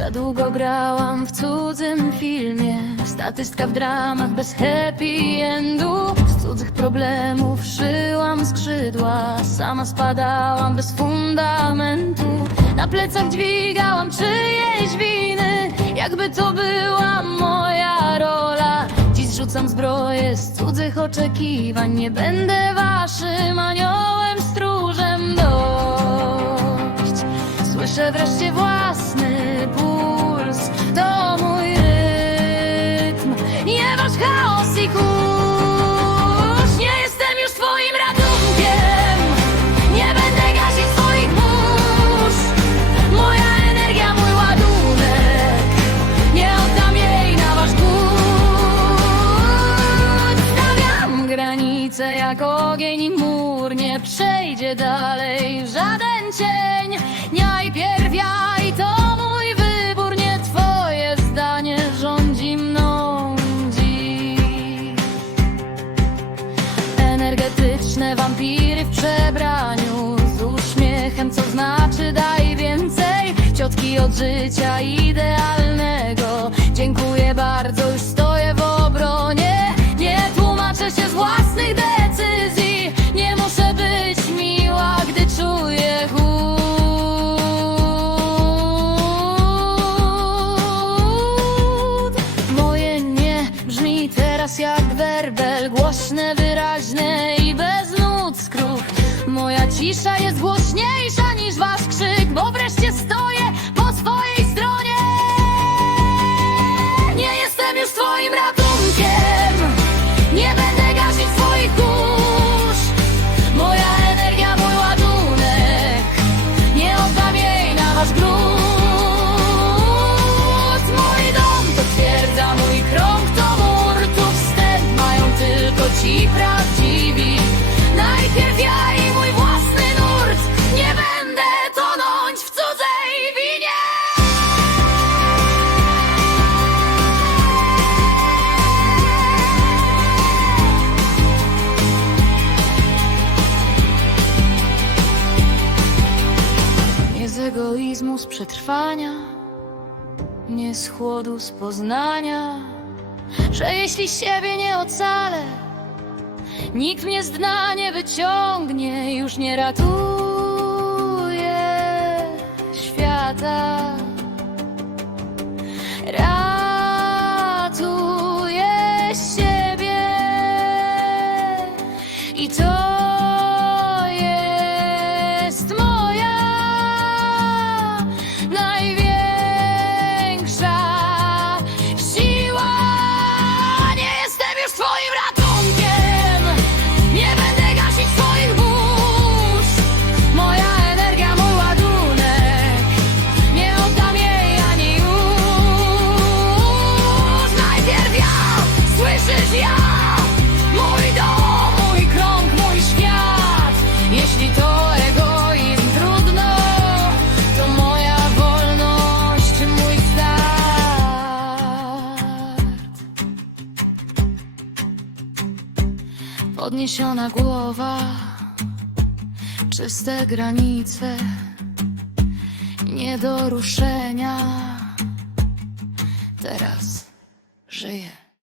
Za długo grałam w cudzym filmie. Statystka w dramach bez happy endu. Z cudzych problemów szyłam skrzydła. Sama spadałam bez fundamentu. Na plecach dźwigałam czyjeś winy. Jakby to była moja rola. Dziś zrzucam zbroję z cudzych oczekiwań. Nie będę waszym aniołem stróżem dość. Słyszę wreszcie własny puls jak ogień mur Nie przejdzie dalej. Żaden cień Najpierw ja i to mój wybór Nie twoje zdanie rządzi mną dziś. Energetyczne wampiry w przebraniu Z uśmiechem, co znaczy daj więcej. Ciotki od życia idealnego cisza jest głośniejsza niż wasz krzyk Bo wreszcie stoję po swojej stronie. Nie jestem już twoim ratunkiem. Nie będę gasić twoich kurz. Moja energia, mój ładunek. Nie oddam jej na wasz grunt Mój dom to twierdza, mój krąg to mur. Tu wstęp mają tylko ci prawdziwi egoizmu, z przetrwania, nie z chłodu, z poznania, że jeśli siebie nie ocalę, nikt mnie z dna nie wyciągnie, już nie ratuje świata. Ratuję siebie i to słyszysz ja, mój dom, mój krąg, mój świat. Jeśli to egoizm trudno, to moja wolność, mój start. Podniesiona głowa, czyste granice, nie do ruszenia. Teraz żyję.